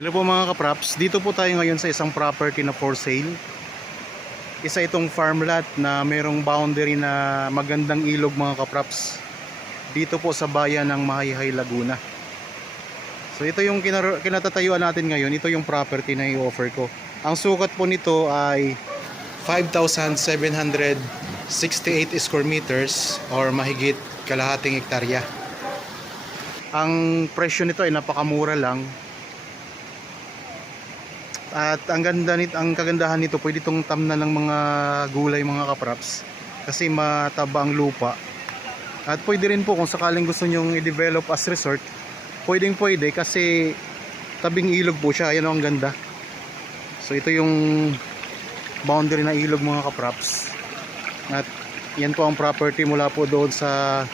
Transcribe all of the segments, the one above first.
Hello po mga kapraps, dito po tayo ngayon sa isang property na for sale. Isa itong farmland na mayroong boundary na magandang ilog mga kapraps. Dito po sa bayan ng Mahayhay, Laguna. So ito yung kinatatayuan natin ngayon, ito yung property na i-offer ko. Ang sukat po nito ay 5,768 square meters or mahigit kalahating hektarya. Ang presyo nito ay napakamura lang. At ang kagandahan nito, pwede itong tamnan ng mga gulay mga kapraps kasi mataba ang lupa. At pwede rin po kung sakaling gusto nyong i-develop as resort, pwede kasi tabing ilog po siya. Ayan, ang ganda. So ito yung boundary na ilog mga kapraps. At yan po ang property mula po doon sa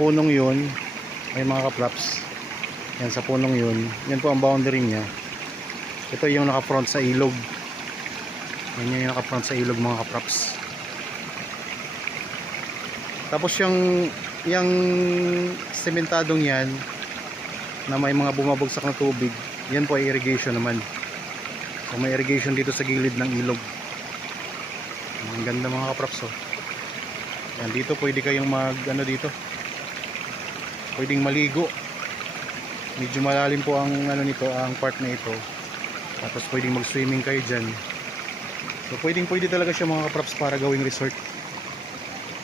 punong yun. Ay mga kapraps, yan sa punong yun, yan po ang boundary niya. Ito yung naka-front sa ilog. Yan yung naka-front sa ilog mga kapraps. Tapos yung sementadong yan na may mga bumabagsak na tubig, yan po ay irrigation naman. So may irrigation dito sa gilid ng ilog. Ang ganda mga kapraps. Yan, dito pwede kayong dito. Pwedeng maligo. Medyo malalim po ang nito, ang part na ito. Tapos pwedeng mag-swimming kayo dyan. So pwede talaga siya mga kapraps para gawing resort.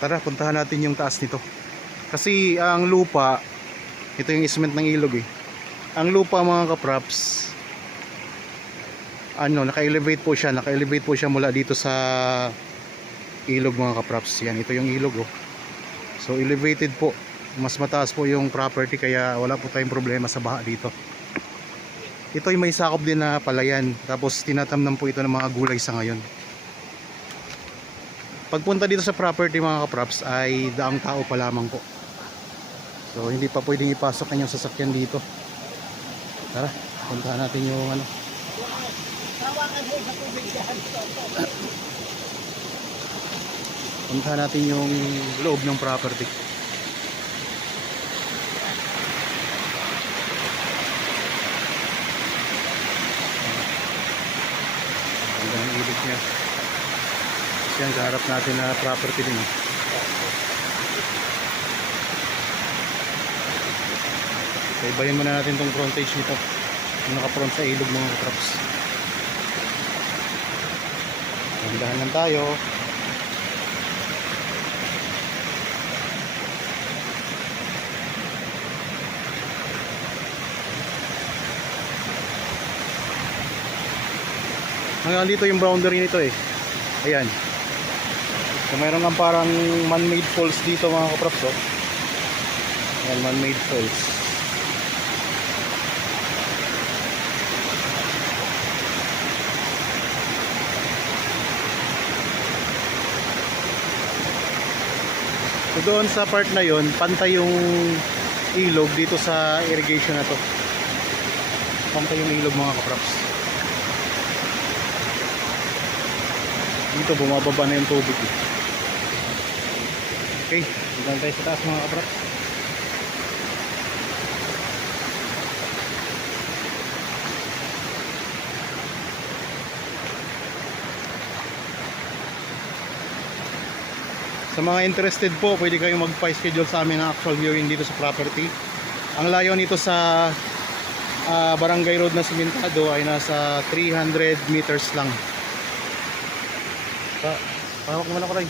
Tara, puntahan natin yung taas nito. Kasi ang lupa, ito yung cement ng ilog eh. Ang lupa mga kapraps, naka-elevate po siya mula dito sa ilog mga kapraps. Yan, ito yung ilog oh. So elevated po. Mas mataas po yung property kaya wala po tayong problema sa baha dito. Ito ay may sakop din na palayan. Tapos tinatamnan po ito ng mga gulay sa ngayon. Pagpunta dito sa property mga kapraps ay daang tao pa lamang po. So hindi pa pwedeng ipasok kanyang sasakyan dito. Tara, puntahan natin yung puntahan natin yung loob ng property. Ang ilog niya. Kasi ang kaharap natin na property din. So ibahin muna natin itong frontage nito. Yung naka-front sa ilog mga katraps. Magdahan lang tayo. Hanggang dito yung boundary nito eh. Ayan. So mayroon nga parang man-made falls dito mga kapraps oh. Ayan, man-made falls. So doon sa part na yon, pantay yung ilog dito sa irrigation na to. Pantay yung ilog mga kapraps. Dito bumababa na yung tubig eh. Okay, hanggang tayo sa taas mga kapraps. Sa mga interested po, pwede kayong magpa-schedule sa amin ng actual viewing dito sa property. Ang layo nito sa Barangay Road na Simentado ay nasa 300 meters lang. Pahawak naman ako rin.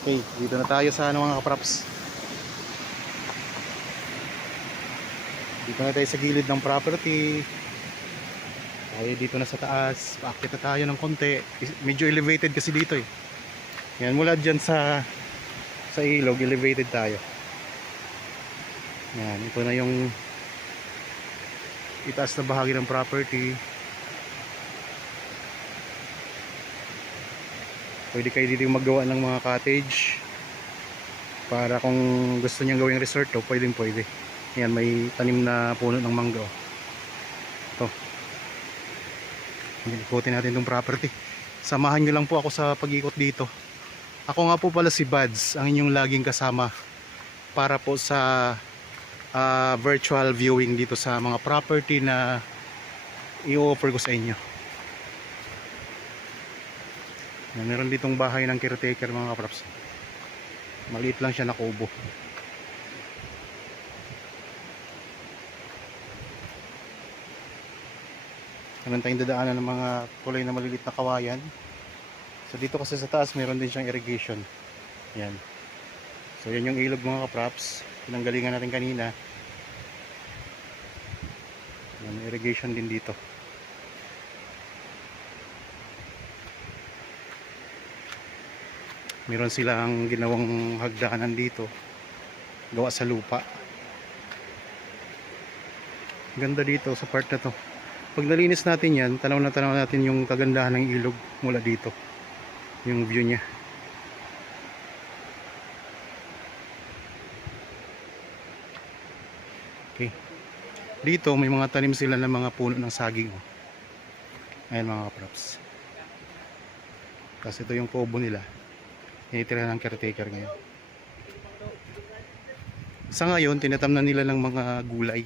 Okay, dito na tayo sa mga kapraps. Dito na tayo sa gilid ng property. Tayo dito na sa taas. Paakyat na tayo ng konti. Medyo elevated kasi dito eh. Yan, mula dyan sa ilog, elevated tayo. Yan, ito na yung itaas na bahagi ng property. Pwede kayo dito maggawa ng mga cottage para kung gusto niyang gawing resort, pwede. Yan, may tanim na puno ng mangga. to. Ikutin natin itong property. Samahan nyo lang po ako sa pag-ikot dito. Ako nga po pala si Buds, ang inyong laging kasama para po sa virtual viewing dito sa mga property na i-offer ko sa inyo. Meron ditong bahay ng caretaker mga kapraps. Maliit lang siya na kubo. Meron tayong dadaanan ng mga kulay na maliliit na kawayan. So dito kasi sa taas meron din siyang irrigation. Yan. So yan yung ilog mga kapraps. Pinanggalingan natin kanina. Yan, irrigation din dito. Meron silang ginawang hagdanan dito. Gawa sa lupa. Ganda dito sa part na to. Pag nalinis natin yan, tanaw natin yung kagandahan ng ilog mula dito. Yung view niya. Okay. Dito may mga tanim sila ng mga puno ng saging. Ayan mga kapraps. Kasi ito yung kubo nila. Tinitira ng caretaker ngayon. Sa ngayon, tinatamnan nila ng mga gulay.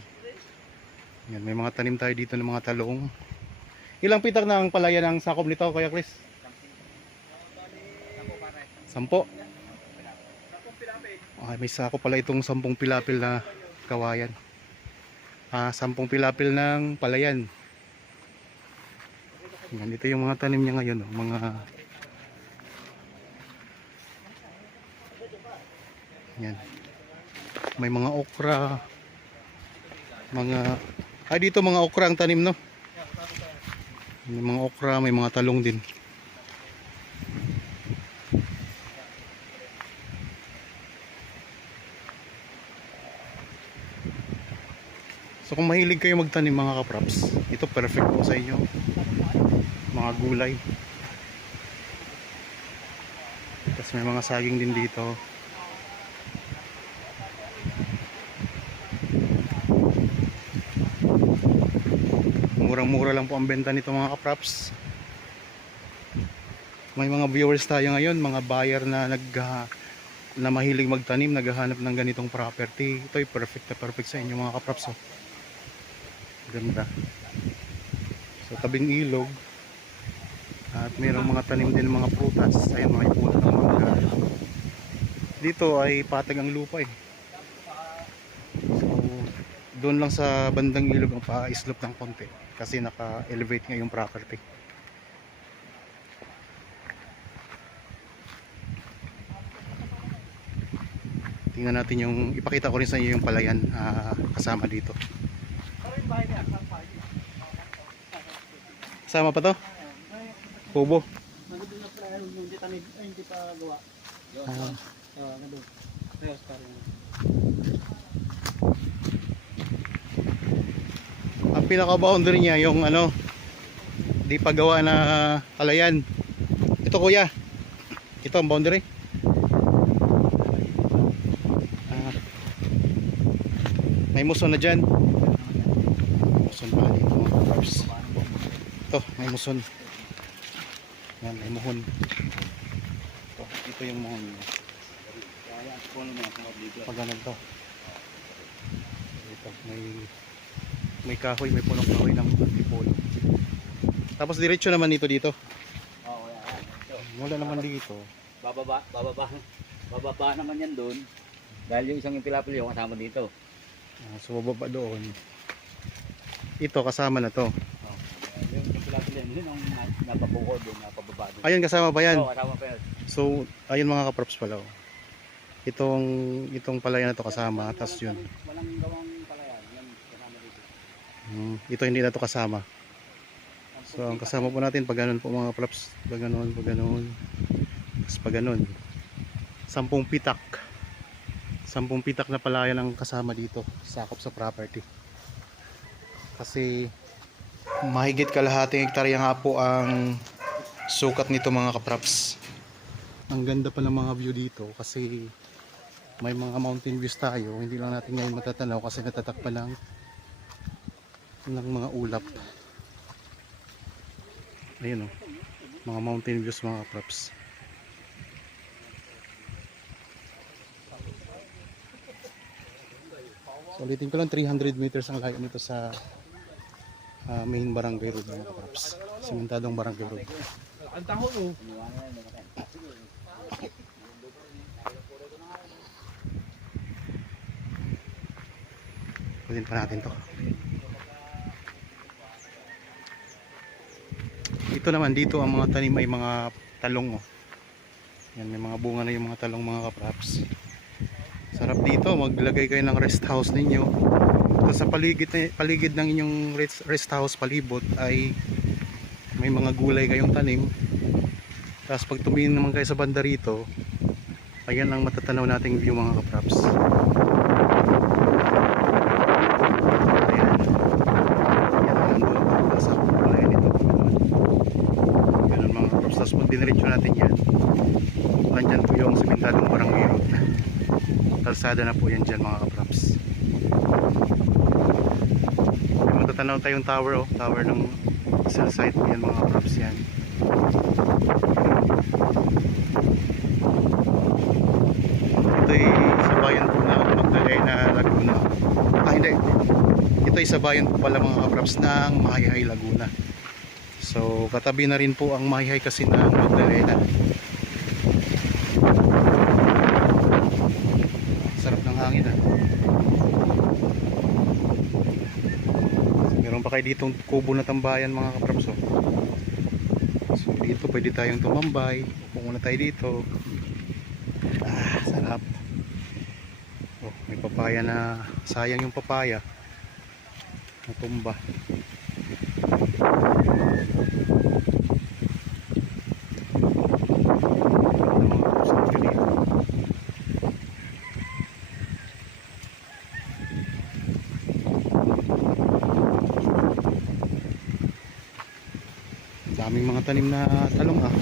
Yan, may mga tanim tayo dito ng mga talong. Ilang pitak na ang palaya ng sakop nito, Kuya Chris? 10. Okay, may sakop pala itong 10 pilapil na kawayan. 10 pilapil ng palayan. Yan, ito yung mga tanim niya ngayon. Mga yan. May mga okra. Dito mga okra ang tanim, no? May mga okra, may mga talong din. So kung mahilig kayo magtanim mga kapraps, ito perfect po sa inyo. Mga gulay. Tapos may mga saging din dito. Murang-mura lang po ang benta nito mga kapraps. May mga viewers tayo ngayon, mga buyer na na mahilig magtanim, naghahanap ng ganitong property. Ito ay perfect na perfect sa inyo mga kapraps. Ganda. So tabing ilog. At mayroong mga tanim din mga prutas. Ayan, mga puno ng mangga. Dito ay patag ang lupa eh. So doon lang sa bandang ilog ang pa-slope ng konti. Kasi naka-elevate nga yung property. Tingnan natin yung, ipakita ko rin sa inyo yung palayan kasama dito. Kasama pa to? Kubo. Ang pinaka-boundary niya yung di pa gawa na palayan. Ito kuya. Ito ang boundary. May muson na dyan. Muson pala dito mga kapraps. Ito, may muson. Yan, may muhon. Ito yung muhon niya. Pag ganun to. Ito, may kahoy, may punong kahoy ng antipolo. Tapos diretso naman dito. Oo, yan. Wala naman dito. Bababa naman yan doon. Dahil yung isang tilapia yung kasama dito. So bababa doon. Ito kasama na to. Yung tilapia yun ang napabukod doon, napababa doon. Ayun kasama pa yan. Oo, kasama pa yan. So ayun mga kaprops pala. Itong palayan na to kasama. Tapos yun. Walang gawang palayan. Yan kasama dito. Ito hindi na to kasama. So ang kasama po natin pag ganun po mga kaprops. Pag ganun. Tapos pag ganun. 10 pitak. 10 pitak na palayan ang kasama dito. Sakop sa property. Kasi mahigit kalahating hektarya nga po ang sukat nito mga kaprops. Ang ganda pa ng mga view dito kasi may mga mountain views tayo. Hindi lang natin ngayon matatanaw kasi natatakpan ng ng mga ulap. Ayun, oh, mga mountain views mga kaprops. So ulitin ko lang, 300 meters ang layo nito sa main barangay road mga kaprops. Simentadong barangay road. Ang taho no. Ulitin pa natin to. Ito naman, dito ang mga tanim ay mga talong, oh. Yan, may mga bunga na yung mga talong mga kaprops. Sarap dito, maglagay kayo ng rest house ninyo. Ito sa paligid ng inyong rest house palibot ay may mga gulay kayong tanim. Tapos pag tumingin naman kayo sa banda rito, ayan ang matatanaw nating view mga kaprops. Ayan. Yan ang nandun. Nasa gulay nito. Ganun mga kaprops. Tapos pag diniretso natin yan, nandyan po yung simentadong barangay road. Kalsada na po yan dyan mga kaprops. May matatanaw tayong tower, oh. Tower ng cell site po yan mga kaprops yan. Ito ay sa bayan po na Magdalena, Laguna. Hindi. Ito ay sa bayan po pala mga kaprops ng Mahayhay, Laguna. So katabi na rin po ang Mahayhay kasi ng Magdalena. Sarap ng hangin, ah. Meron pa kayo ditong kubo na tambayan mga kaprops, oh. So dito pwede tayong tumambay. Upo muna tayo dito. Sarap. Oh, may papaya na, sayang yung papaya natumba. Daming mga tanim na talong, ah.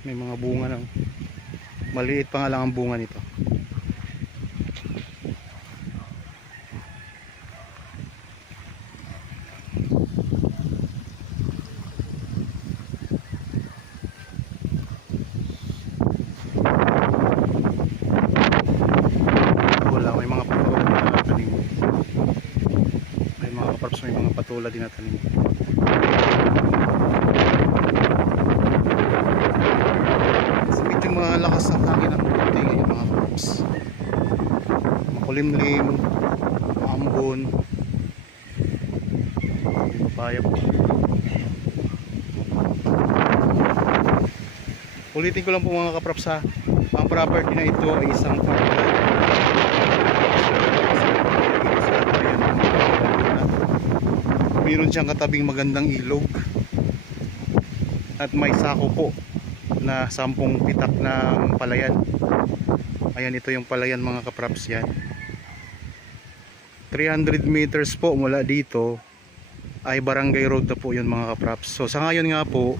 May mga bunga ng maliit pa nga lang ang bunga nito. Wala, may mga patola na tanim. May mga kaparps, may mga patola din na tanim. Medyo malakas ang hangin ng konti ngayon mga kaprops. Makulimlim, maambon. Papaya po. Ulitin ko lang po mga kaprops, ha. Ang property na ito ay isang farmland. Meron siyang katabing magandang ilog. At may sako po na 10 pitak ng palayan. Ayan, ito yung palayan mga kaprops yan. 300 meters po mula dito ay barangay road na po yun mga kaprops. So sa ngayon nga po,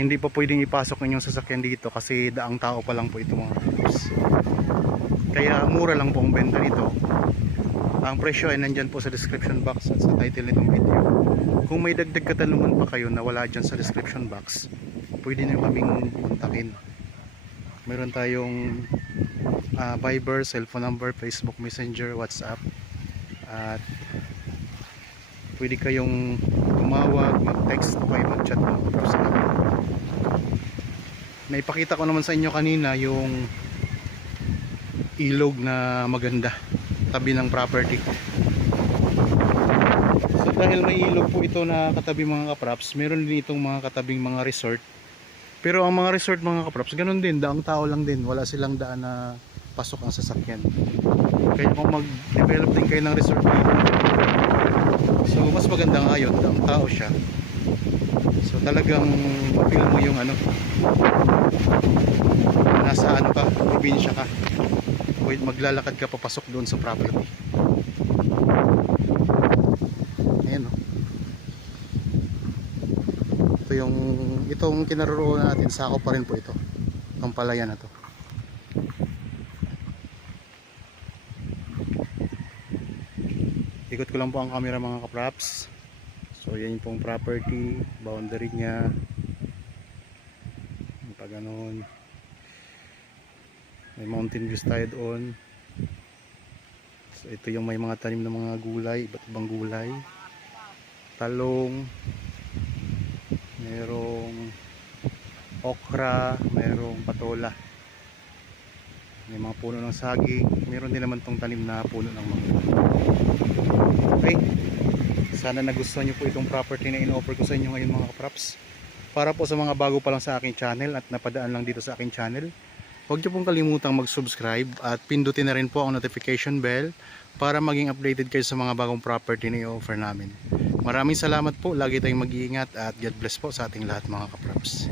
hindi pa pwedeng ipasok ninyong sasakyan dito kasi daang tao pa lang po ito mga kaprops. Kaya mura lang po ang benta nito. Ang presyo ay nandyan po sa description box at sa title nitong video. Kung may dagdag katanungan pa kayo na wala dyan sa description box, pwede nyo kaming kontakin. Meron tayong Viber, cellphone number, Facebook Messenger, WhatsApp. At pwede kayong tumawag, mag-text o kayo mag-chat mga kaprops. Naipakita ko naman sa inyo kanina yung ilog na maganda tabi ng property ko. So dahil may ilog po ito na katabi mga kaprops, meron din itong mga katabing mga resort. Pero ang mga resort mga kaprops, ganun din, daang tao lang din, wala silang daan na pasok ang sasakyan. Kaya kung mag-develop din kayo ng resort dito, so mas maganda nga yun, daang tao siya. So talagang mapil mo yung ano, nasa ano ka, probinsya ka, maglalakad ka papasok doon sa property. itong kinaroroonan natin, sako pa rin po ito. Itong palayan na to. Ikot ko lang po ang camera mga kapraps. So yan yung pong property, boundary niya. Pag ganun. May mountain views tayo doon. So ito yung may mga tanim ng mga gulay, iba't ibang gulay. Talong, merong okra, merong patola. May mga puno ng saging, meron din naman tong tanim na puno ng mangga. Okay, sana nagustuhan nyo po itong property na in-offer ko sa inyo ngayon mga kapraps. Para po sa mga bago pa lang sa aking channel at napadaan lang dito sa aking channel, huwag nyo pong kalimutang mag-subscribe at pindutin na rin po ang notification bell para maging updated kayo sa mga bagong property na i-offer namin. Maraming salamat po, lagi tayong mag-iingat at God bless po sa ating lahat mga kapraps.